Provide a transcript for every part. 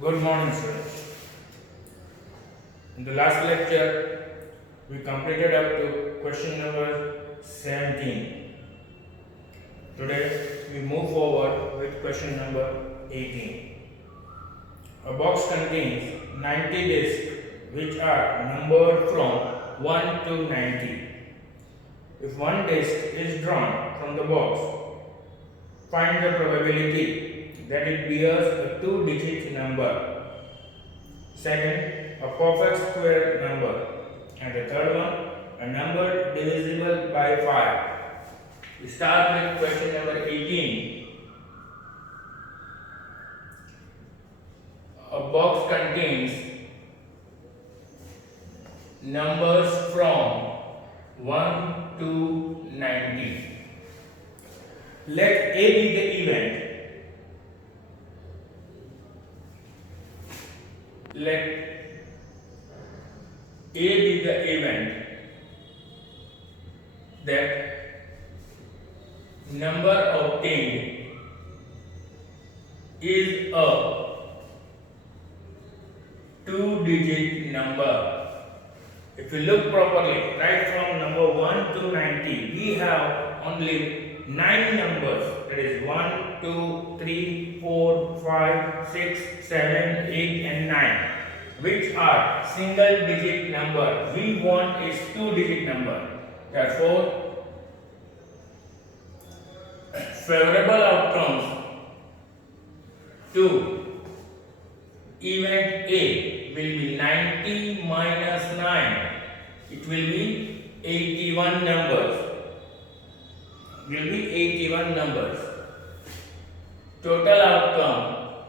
Good morning, students. In the last lecture, we completed up to question number 17. Today, we move forward with question number 18. A box contains 90 discs which are numbered from 1 to 90. If one disc is drawn from the box, find the probability that it bears a two-digit number. Second, a perfect square number. And the third one, a number divisible by 5. We start with question number 18. A box contains numbers from 1 to 90. Let A be the event. Let A be the event that number obtained is a two-digit number. If you look properly, right from number 1 to 90, we have only 9 numbers. That is 1, 2, 3, 4, 5, 6, 7, 8 and 9, which are single digit number. We want is two-digit number. Therefore, favorable outcomes to event A will be 90 minus 9. It will be 81 numbers. Will be 81 numbers. Total outcome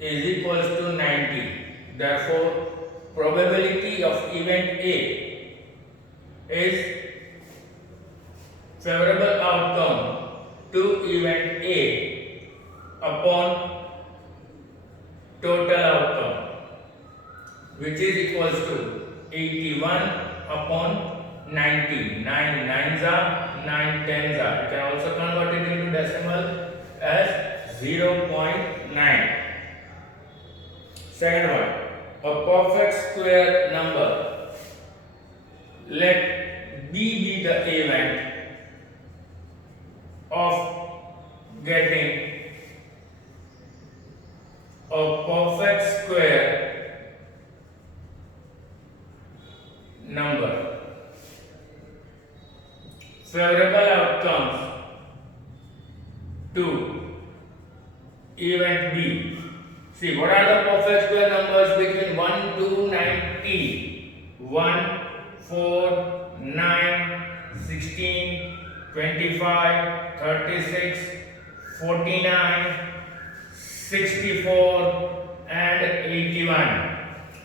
is equals to 90. Therefore, probability of event A is favorable outcome to event A upon total outcome, which is equals to 81 upon 90. 9 nines are, 9 tens are. You can also convert it into decimal as 0.9. Second one, a perfect square number. Let B be the event of getting a perfect square number. Favorable outcomes to event B. See, what are the perfect square numbers between 1 to 90? 1, 4, 9, 16, 25, 36, 49, 64 and 81.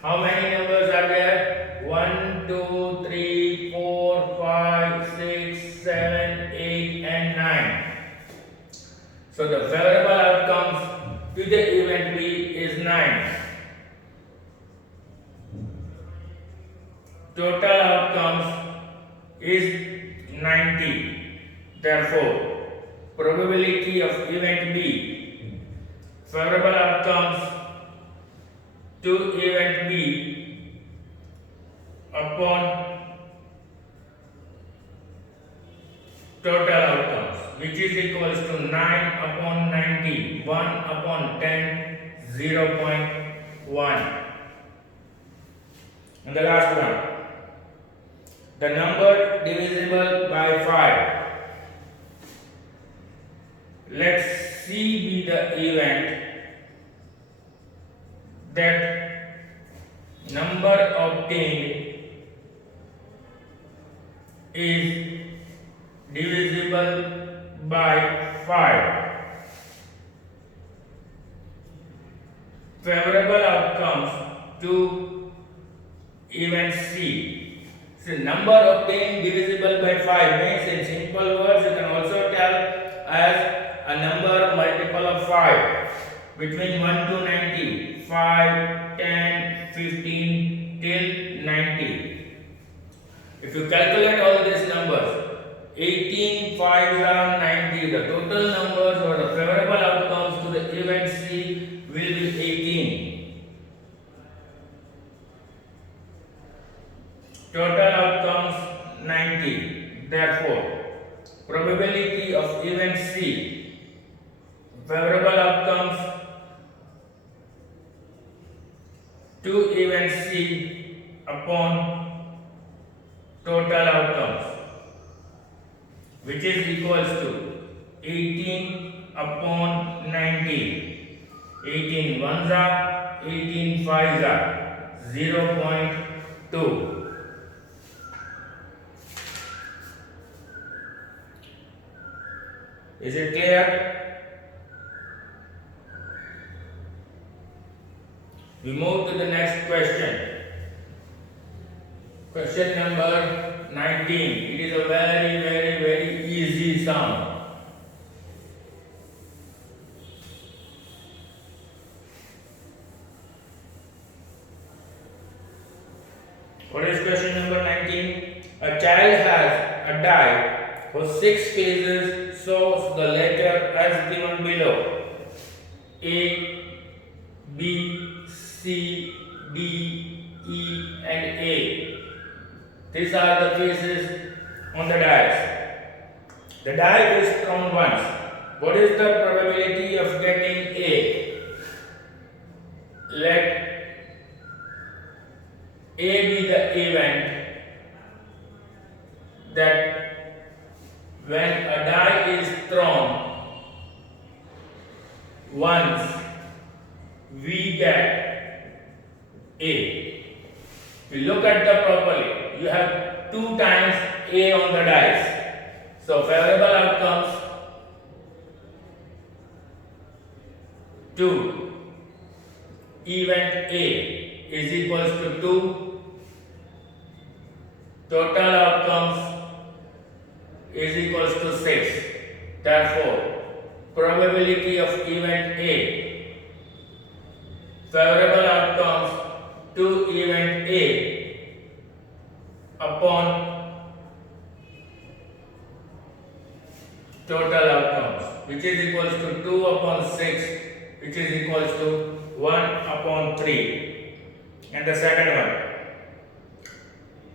How many numbers are there? 1, 2, 3, 4, 5, 6, 7, 8 and 9. So the favorable outcomes to the event B is 9. Total outcomes is 90. Therefore, probability of event B, favorable outcomes to event B upon total outcomes, which is equals to 9 upon 90, 1 upon 10, 0.1. And the last one, the number divisible by 5. Let C be the event that number obtained is divisible by 5. Favorable outcomes to event C. So number obtained divisible by 5 means, in simple words, you can also tell as a number multiple of 5 between 1 to 90, 5, 10, 15 till 90. If you calculate all these numbers, 18 5s are 90. The total numbers or the favorable outcomes to the event C will probability of event C, favorable outcomes to event C upon total outcomes, which is equals to 18 upon 90. 18 ones are, 18 fives are, 0.2. Is it clear? We move to the next question. Question number 19. It is a very easy sum. What is question number 19? A child has a die for 6 cases, shows the letter as given below. A, B, C, D, E and A. These are the cases on the dice. The die is thrown once. What is the probability of getting A? Let A be the event that when a die is thrown once, we get A. If you look at the properly, you have 2 times A on the dice. So favorable outcomes to event A is equals to 2. Total outcomes is equals to 6. Therefore, probability of event A, favorable outcomes to event A upon total outcomes, which is equals to 2 upon 6, which is equals to 1 upon 3. And the second one,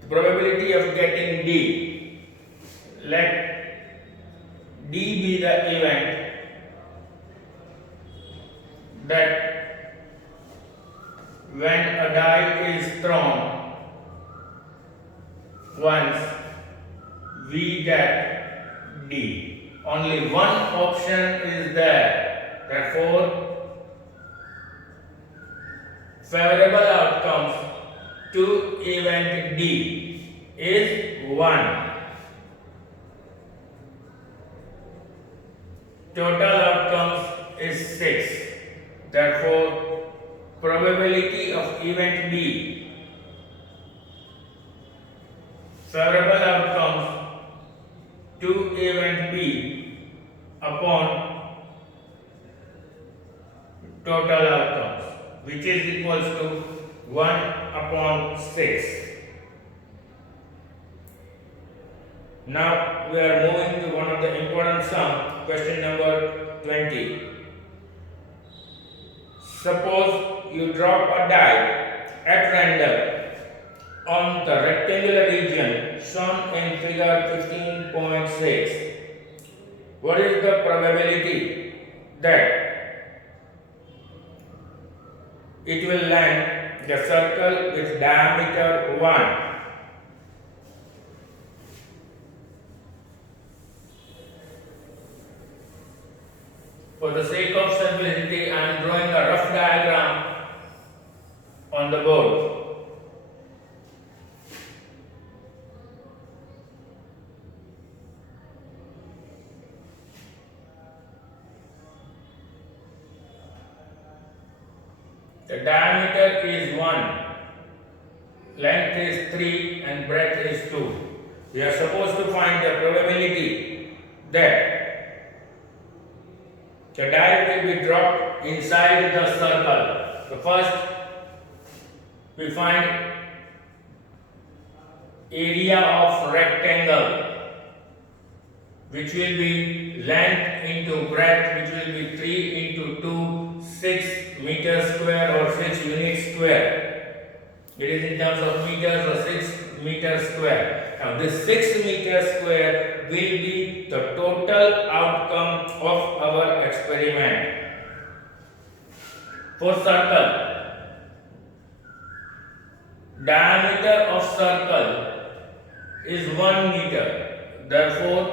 the probability of getting D, let D be the event that when a die is thrown once, we get D. Only one option is there. Therefore, favorable outcomes to event D is 1. Total outcomes is 6. Therefore, probability of event B, favorable outcomes to event B upon total outcomes, which is equals to 1 upon 6. Now we are moving to one of the important sum, question number 20. Suppose you drop a die at random on the rectangular region shown in figure 15.6. What is the probability that it will land the circle with diameter 1? For the sake of simplicity, I am drawing a rough diagram on the board. The diameter is 1, length is 3 and breadth is 2. We are supposed to find the probability that the die will be dropped inside the circle. So first we find area of rectangle, which will be length into breadth, which will be 3 into 2, 6 meters square or 6 units square. It is in terms of meters or 6 meters square. Now this 6 meter square will be the total outcome of our experiment. For circle, diameter of circle is 1 meter. Therefore,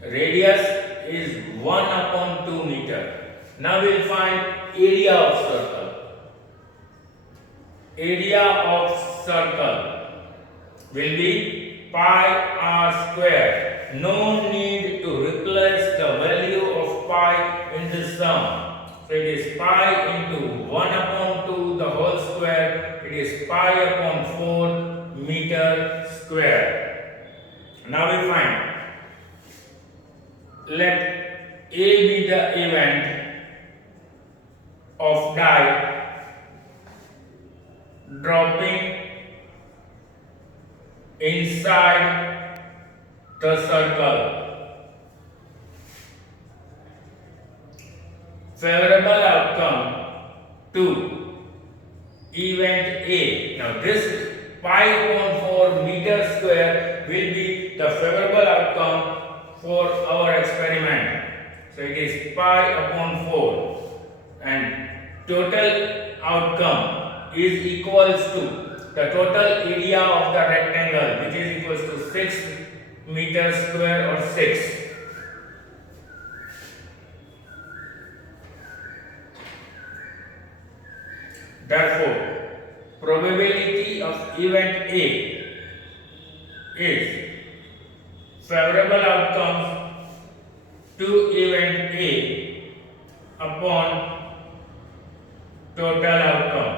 radius is 1 upon 2 meter. Now we will find area of circle. Area of circle will be pi r square. No need to replace the value of pi in this sum. So it is pi into 1 upon 2 the whole square. It is pi upon 4 meter square. Now we find, let A be the event of die dropping inside the circle. Favorable outcome to event A. Now this pi upon 4 meter square will be the favorable outcome for our experiment. So it is pi upon 4 and total outcome is equals to the total area of the rectangle, which is equals to 6 meter square or 6. Therefore, probability of event A is favorable outcomes to event A upon total outcome,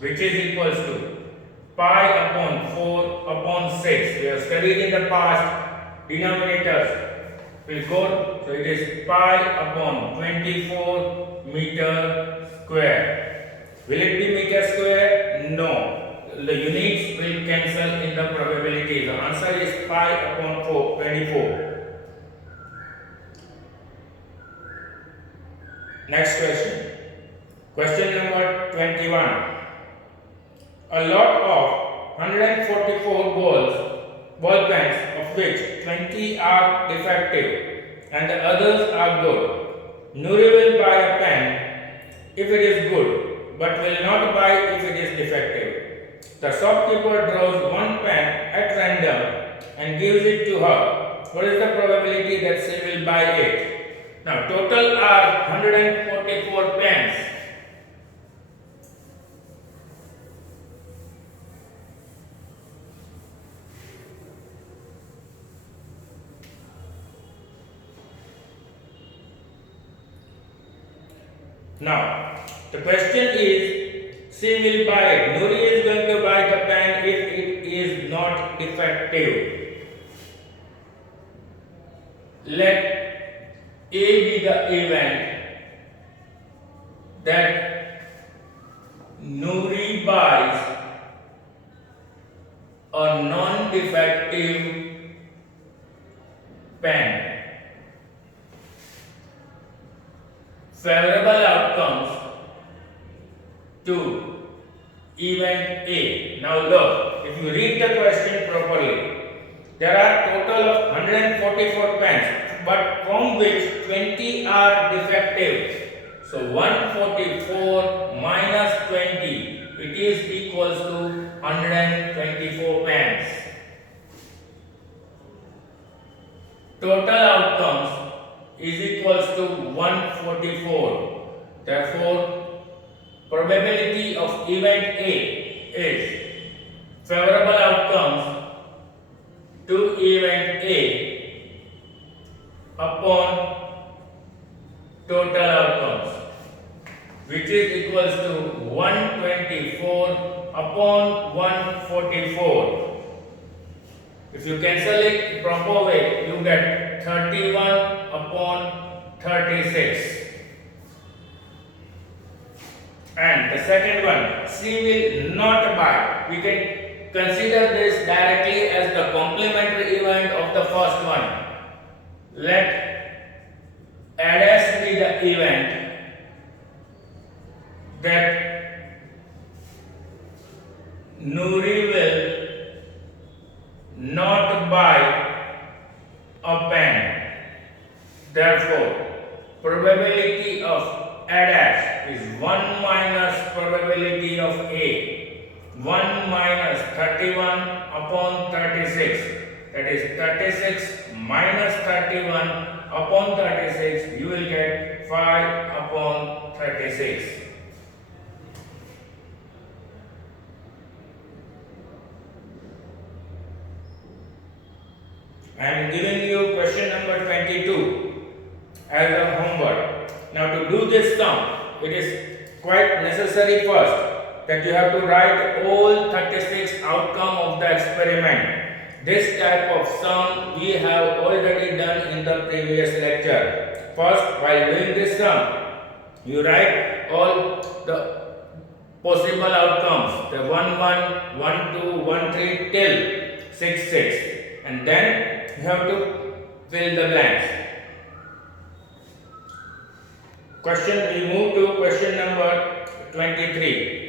which is equals to pi upon 4 upon 6. We have studied in the past, denominators will go, so it is pi upon 24 meter square. Will it be meter square? No. The units will cancel in the probability. The answer is pi upon 24. Next question. Question number 21. A lot of 144 ball pens, of which 20 are defective and the others are good. Nuri will buy a pen if it is good, but will not buy if it is defective. The shopkeeper draws one pen at random and gives it to her. What is the probability that she will buy it? Now, total are 144 pens. Now, the question is, she will buy it. Nuri is going to buy the pen if it is not defective. Let A be the event that Nuri buys a non-defective pen. Favorable outcomes to event A. Now look, if you read the question properly, there are total of 144 pens, but from which 20 are defective. So 144 minus 20, it is equals to 124 pens. Total outcomes is equals to 144. Therefore, probability of event A is favorable outcomes to event A upon total outcomes, which is equals to 124 upon 144. If you cancel it proper way, you get 31 upon 36. And the second one, she will not buy. We can consider this directly as the complementary event of the first one. Let ADAS be the event that Nuri will not by a pen. Therefore, probability of A dash is 1 minus probability of A. 1 minus 31 upon 36. That is 36 minus 31 upon 36. You will get 5 upon 36. I am giving you question number 22 as a homework. Now to do this sum, it is quite necessary first that you have to write all 36 outcome of the experiment. This type of sum we have already done in the previous lecture. First, while doing this sum, you write all the possible outcomes, the 1, 1, 1, 2, 1, 3 till 6, 6, and then you have to fill the blanks. We move to question number 23.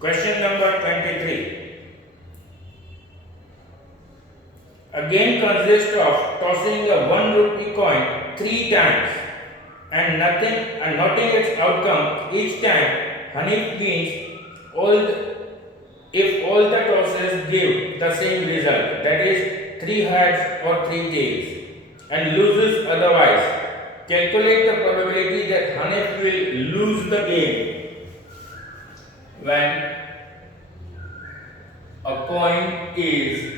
Question number 23. A game consists of tossing a 1 rupee coin 3 times and noting its outcome each time. Hanif wins if all the tosses give the same result, that is 3 heads or 3 tails, and loses otherwise. Calculate the probability that Hanif will lose the game when a coin is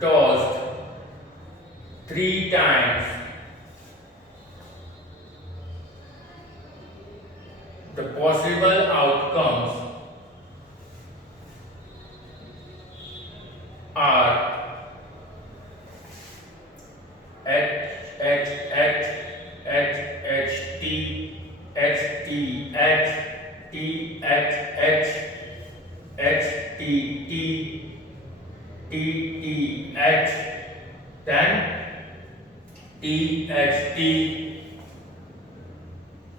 tossed 3 times. The possible outcomes are then THT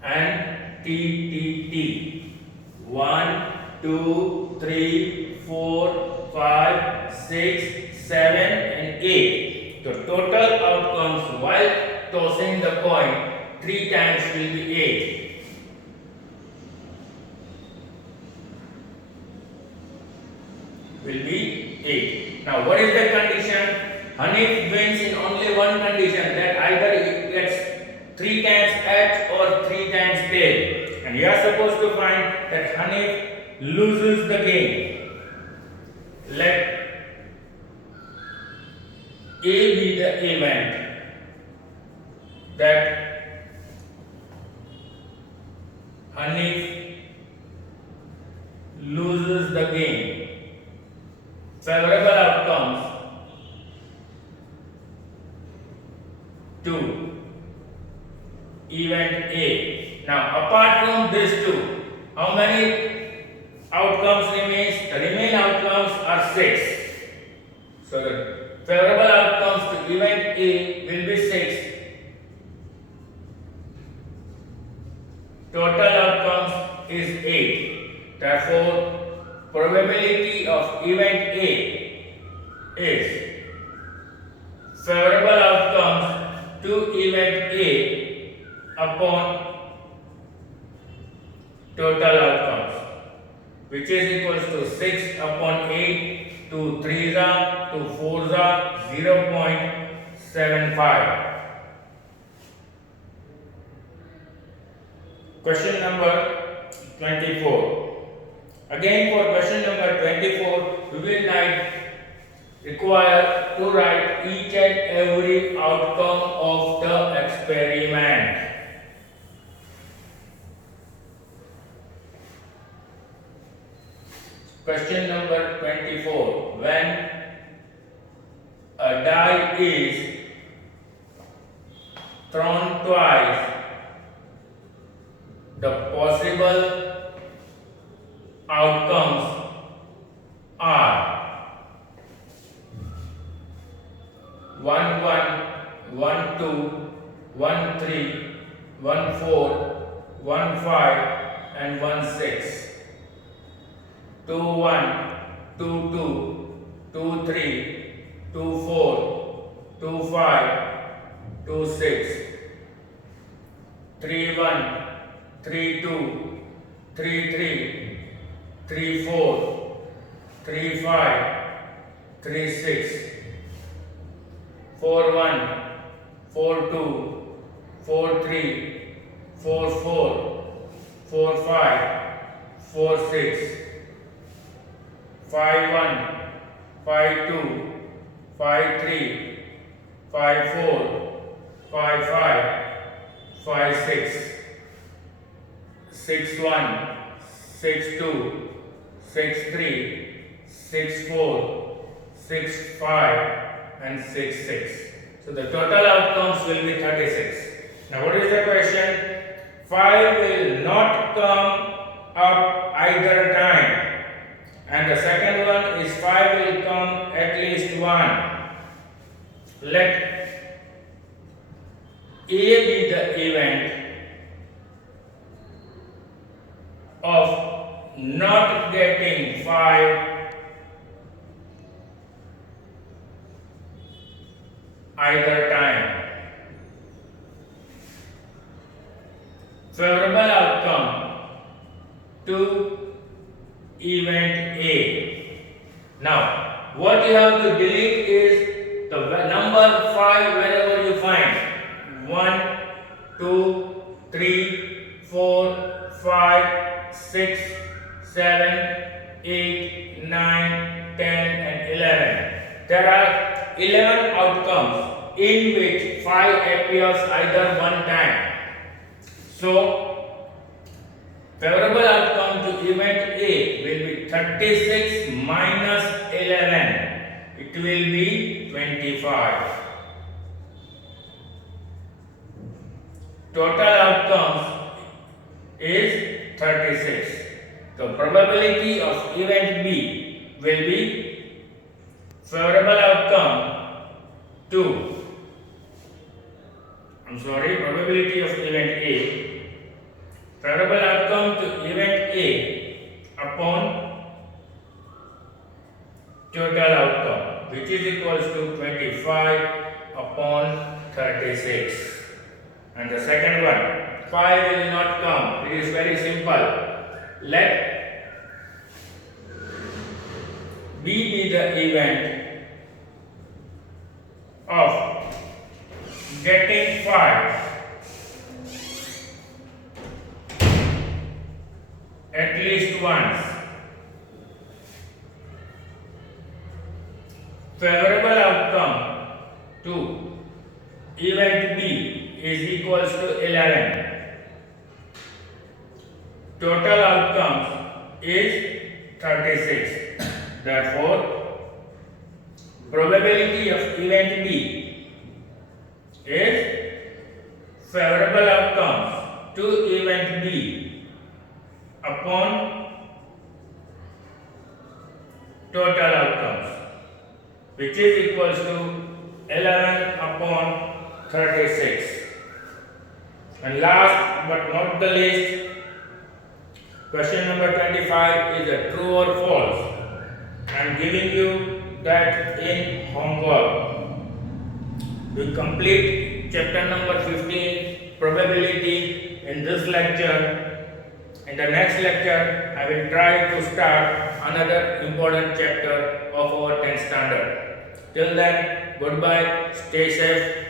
and TTT. 1, 2, 3, 4, 5, 6, 7 and 8. The total outcomes while tossing the coin 3 times will be 8. Will be 8. Now what is the condition? Hanif wins in only one condition, that either it gets 3 times H or 3 times tail. And you are supposed to find that Hanif loses the game. Let A be the event that Hanif loses the game. Favorable outcomes to event A. Now apart from these two, how many outcomes remains? The remaining outcomes are 6. So the favorable outcomes to event A will be 6. Total outcomes is 8. Therefore, probability of event A is favorable outcomes to event A upon total outcomes, which is equals to 6 upon 8, 2 3s are, 2 4s are, 0.75. Question number 24. Again, for question number 24, we will require to write each and every outcome of the experiment. Question number 24. When a die is thrown twice, the possible outcomes are 1 1, 1 2, 1 3, 1 4, 1 5, and 1 6. 2 1, 2 2, 2 3, 2 4, 2 5, 2 6. 3 1, 3 2, 3 3, 3 4, 3 5, 3 6. 4 1, 4 2, 4 3, 4 4, 4 5, 4 6. 5 1, 5 2, 5 3, 5 4, 5 5, 5 6. 6 1, 6 2, 6 3, 6 4, 6 5, and 6 6. So the total outcomes will be 36. Now what is the question? 5 will not come up either time. And the second one is 5 will come at least one. Let A be the event of not getting 5 either time. Favorable outcome to event A. Now, what you have to delete is the number 5 wherever you find. 1, 2, 3, 4, 5, 6, 7, 8, 9, 10, and 11. There are 11 outcomes in which 5 appears either one time. So, favorable outcome to event A will be 36 minus 11. It will be 25. Total outcomes is 36. The probability of event B will be favorable outcome to probability of event A, favorable outcome to event A upon total outcome, which is equals to 25 upon 36. And the second one, 5 will not come. It is very simple. Let B be the event of getting 5 at least once. Favorable outcome to event B is equals to 11. Total outcomes is 36. Therefore, probability of event B is favorable outcomes to event B upon total outcomes, which is equals to 11 upon 36. And last but not the least, question number 25 is a true or false. I am giving you that in homework. We complete chapter number 15, probability, in this lecture. In the next lecture, I will try to start another important chapter of our 10th standard. Till then, goodbye, stay safe.